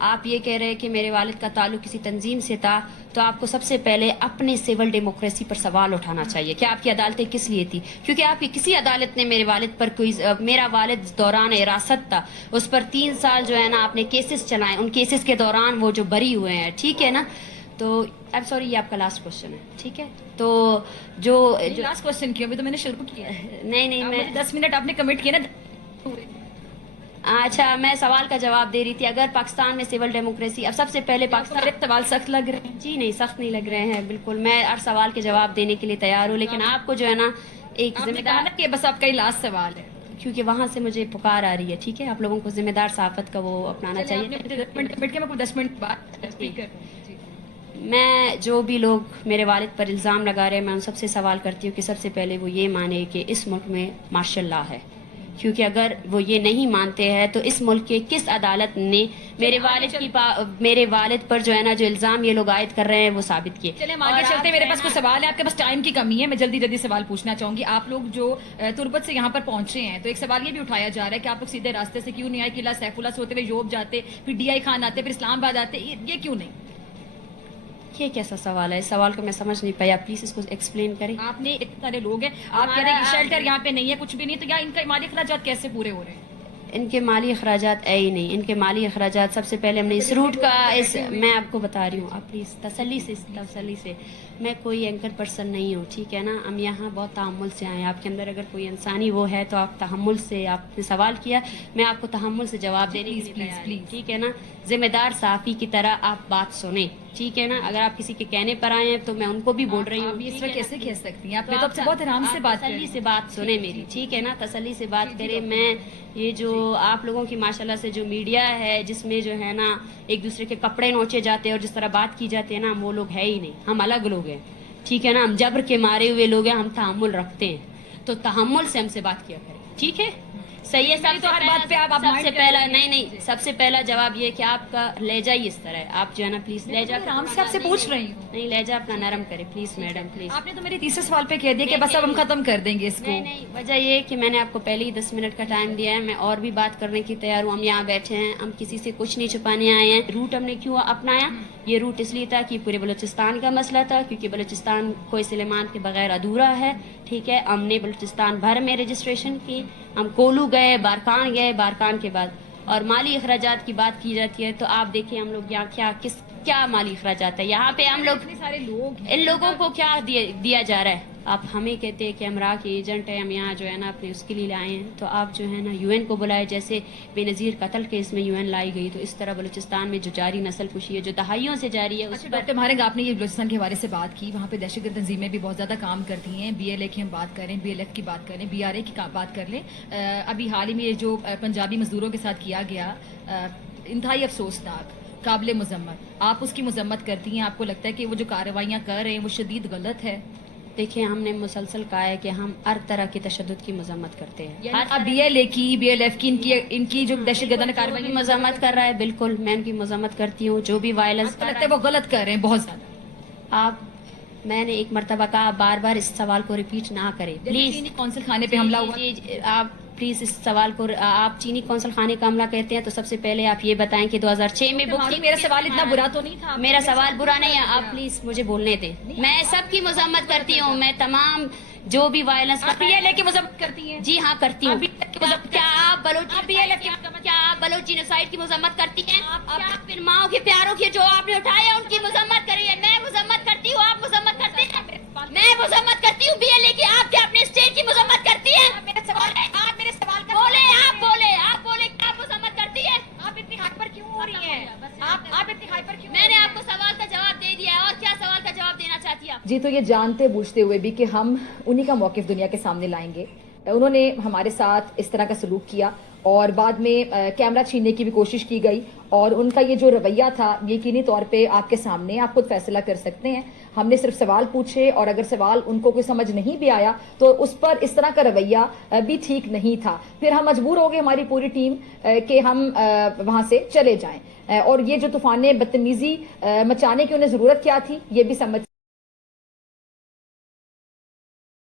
آپ یہ کہہ رہے ہیں کہ میرے والد کا تعلق کسی تنظیم سے تھا، تو آپ کو سب سے پہلے اپنے سول ڈیموکریسی پر سوال اٹھانا چاہیے کہ آپ کی عدالتیں کس لیے تھی، کیونکہ آپ کی کسی عدالت نے میرے والد پر کوئی، میرا والد دوران حراست تھا، اس پر 3 سال جو ہے نا آپ نے کیسز چلائے، ان کیسز کے دوران وہ جو بری ہوئے ہیں، ٹھیک ہے نا. تو آئی سوری، یہ آپ کا لاسٹ کوشچن ہے، ٹھیک ہے. تو جو لاسٹ کوشچن کیوں؟ ابھی تو میں نے شروع کیا ہے. نہیں میں 10 منٹ آپ نے کمٹ کیا نا. اچھا، میں سوال کا جواب دے رہی تھی. اگر پاکستان میں سول ڈیموکریسی، اب سب سے پہلے پاکستان، میرے سوال سخت لگ رہے ہیں. جی نہیں، سخت نہیں لگ رہے ہیں، بالکل میں ہر سوال کے جواب دینے کے لیے تیار ہوں، لیکن آپ کو جو ہے نا ایک آپ نے ذمہ کہا دار، نا کہ بس آپ کا ہی لاسٹ سوال ہے. کیونکہ وہاں سے مجھے پکار آ رہی ہے، ٹھیک ہے، آپ لوگوں کو ذمہ دار صحافت کا وہ اپنانا چلیے، چاہیے. آپ نے 10 منٹ کمٹ کیا، میں کوئی 10 منٹ بعد اسپیکر. میں جو بھی لوگ میرے والد پر الزام لگا رہے ہیں، میں ان سب سے سوال کرتی ہوں کہ سب سے پہلے وہ یہ مانے کہ اس ملک میں مارشل لا ہے، کیونکہ اگر وہ یہ نہیں مانتے ہیں تو اس ملک کے کس عدالت نے میرے والد پر جو ہے نا جو الزام یہ لوگ عائد کر رہے ہیں وہ ثابت کیے. چلیں ہم آگے چلتے ہیں. میرے پاس کوئی سوال ہے، آپ کے پاس ٹائم کی کمی ہے، میں جلدی سوال پوچھنا چاہوں گی. آپ لوگ جو تربت سے یہاں پر پہنچے ہیں، تو ایک سوال یہ بھی اٹھایا جا رہا ہے کہ آپ لوگ سیدھے راستے سے کیوں نہیں آئے؟ قلعہ سیف اللہ سے ہوتے ہوئے یوب جاتے، پھر ڈی آئی خان آتے، پھر اسلام آباد آتے، یہ کیوں نہیں؟ یہ کیسا سوال ہے؟ اس سوال کو میں سمجھ نہیں پایا، پلیز اس کو ایکسپلین کریں. آپ نے اتنے سارے لوگ ہیں، آپ کہہ رہے ہیں کہ شیلٹر یہاں پہ نہیں ہے، کچھ بھی نہیں، تو ان کا مالی اخراجات کیسے پورے ہو رہے ہیں؟ ان کے مالی اخراجات ہے ہی نہیں. ان کے مالی اخراجات سب سے پہلے ہم نے اس روٹ کا میں آپ کو بتا رہی ہوں، آپ پلیز تسلی سے میں کوئی اینکر پرسن نہیں ہوں، ٹھیک ہے نا. ہم یہاں بہت تحمل سے آئے ہیں. آپ کے اندر اگر کوئی انسانی وہ ہے تو آپ تحمل سے، آپ نے سوال کیا، میں آپ کو تحمل سے جواب دینے کے لیے تیار ہوں، ٹھیک ہے نا. ذمہ دار صحافی کی طرح آپ بات سنیں، ٹھیک ہے نا. اگر آپ کسی کے کہنے پر آئے ہیں تو میں ان کو بھی بول رہی ہوں. آپ اس وقت کیسے کہہ سکتی ہیں؟ آپ تو بہت آرام سے بات تسلی سے بات سنیں میری، ٹھیک ہے نا، تسلی سے بات کریں. میں یہ جو آپ لوگوں کی ماشاءاللہ سے جو میڈیا ہے جس میں جو ہے نا ایک دوسرے کے کپڑے نوچے جاتے ہیں اور جس طرح بات کی جاتی ہے نا، ہم وہ لوگ ہے ہی نہیں. ہم الگ لوگ ہیں، ٹھیک ہے نا. ہم جبر کے مارے ہوئے لوگ ہیں، ہم تحمل رکھتے ہیں، تو تحمل سے ہم سے بات کیا کریں، ٹھیک ہے. صحیح ہے. سب سے پہلا جواب یہ کہ آپ کا لہجہ ہی اس طرح ہے. آپ جو ہے نا پلیز لہجہ آرام سے آپ سے پوچھ رہی ہوں. نہیں، لہجہ اپنا نرم کرے پلیز میڈم، پلیز. آپ نے تو میرے تیسرے سوال پہ کہہ دیا کہ بس اب ہم ختم کر دیں گے اس کو. نہیں، وجہ یہ کہ میں نے آپ کو پہلے ہی 10 منٹ کا ٹائم دیا ہے. میں اور بھی بات کرنے کی تیار ہوں. ہم یہاں بیٹھے ہیں، ہم کسی سے کچھ نہیں چھپانے آئے ہیں. روٹ ہم نے کیوں اپنایا؟ یہ روٹ اس لیے تھا کہ پورے بلوچستان کا مسئلہ تھا، کیونکہ بلوچستان کوئی سلیمان کے بغیر ادھورا ہے، ٹھیک ہے. ہم نے بلوچستان بھر میں رجسٹریشن کی، ہم کولو گئے، بارکان گئے، بارکان کے بعد. اور مالی اخراجات کی بات کی جاتی ہے تو آپ دیکھیں ہم لوگ یہاں کیا مالی اخراجات ہے یہاں پہ. ہم لوگ سارے لوگ ان لوگوں کو کیا دیا جا رہا ہے؟ آپ ہمیں کہتے ہیں کہ ہم راہ کے ایجنٹ ہیں، ہم یہاں جو ہے نا اپنے اس کے لیے لائے ہیں. تو آپ جو ہے نا یو این کو بلائے، جیسے بے نظیر قتل کیس میں یو این لائی گئی، تو اس طرح بلوچستان میں جو جاری نسل کشی ہے جو دہائیوں سے جاری ہے اس پر. ڈاکٹر مہارنگ، آپ نے یہ بلوچستان کے حوالے سے بات کی، وہاں پہ دہشت گرد تنظیمیں بھی بہت زیادہ کام کرتی ہیں. بی ایل اے کی ہم بات کریں، بی ایل ایف کی بات کریں، بی آر اے کی بات کر لیں. ابھی حال ہی میں یہ جو پنجابی مزدوروں کے ساتھ کیا گیا، انتہائی افسوسناک، قابل مذمت. آپ اس کی مذمت کرتی ہیں؟ آپ کو لگتا ہے کہ وہ جو کارروائیاں کر رہے ہیں وہ شدید غلط ہے؟ دیکھیں، ہم نے مسلسل کہا ہے کہ ہم ہر طرح کے تشدد کی مذمت کرتے ہیں. آپ بی ایل اے کی، بی ایل ایف کی، ان کی جو دہشت گردانہ کارروائی کی مذمت کر رہا ہے، بالکل میں ان کی مذمت کرتی ہوں. جو بھی وائلنس لگتا ہے وہ غلط کر رہے ہیں بہت زیادہ. میں نے ایک مرتبہ کہا، بار بار اس سوال کو ریپیٹ نہ کریں پلیز. کونسل خانے پہ حملہ ہوا، آپ پلیز اس سوال کو، آپ چینی کونسل خانے کا حملہ کہتے ہیں تو سب سے پہلے آپ یہ بتائیں کہ 2006 میں میرا سوال اتنا برا تو نہیں تھا. میرا سوال برا نہیں ہے، آپ پلیز مجھے بولنے دیں. میں سب کی مذمت کرتی ہوں، میں تمام جو بھی وائلنس بی ایل اے کی مذمت کرتی ہیں؟ جی ہاں کرتی ہوں. کیا آپ بلوچ جینوسائیڈ کی مذمت کرتی ہیں؟ آپ پھر ماؤں کے پیاروں کے جو آپ نے اٹھائے ان کی مذمت کریے. میں مذمت کرتی ہوں، آپ مذمت کرتے ہیں؟ میں مذمت کرتی ہوں بی ایل اے کی، آپ کیا اپنے اسٹیٹ کی مذمت کرتی ہیں؟ بولے کیا مذمت کرتی ہے؟ آپ اتنی ہائپر کیوں ہو رہی ہیں؟ آپ اتنی ہائپر کیوں؟ میں نے آپ کو سوال کا جواب دے دیا ہے، اور کیا سوال کا جواب دینا چاہتی ہیں آپ؟ جی، تو یہ جانتے بوجھتے ہوئے بھی کہ ہم انہی کا موقف دنیا کے سامنے لائیں گے، انہوں نے ہمارے ساتھ اس طرح کا سلوک کیا اور بعد میں کیمرہ چھیننے کی بھی کوشش کی گئی، اور ان کا یہ جو رویہ تھا یقینی طور پہ آپ کے سامنے، آپ خود فیصلہ کر سکتے ہیں. ہم نے صرف سوال پوچھے، اور اگر سوال ان کو کوئی سمجھ نہیں بھی آیا تو اس پر اس طرح کا رویہ بھی ٹھیک نہیں تھا. پھر ہم مجبور ہو گئے، ہماری پوری ٹیم، کہ ہم وہاں سے چلے جائیں. اور یہ جو طوفان بدتمیزی مچانے کی انہیں ضرورت کیا تھی یہ بھی سمجھ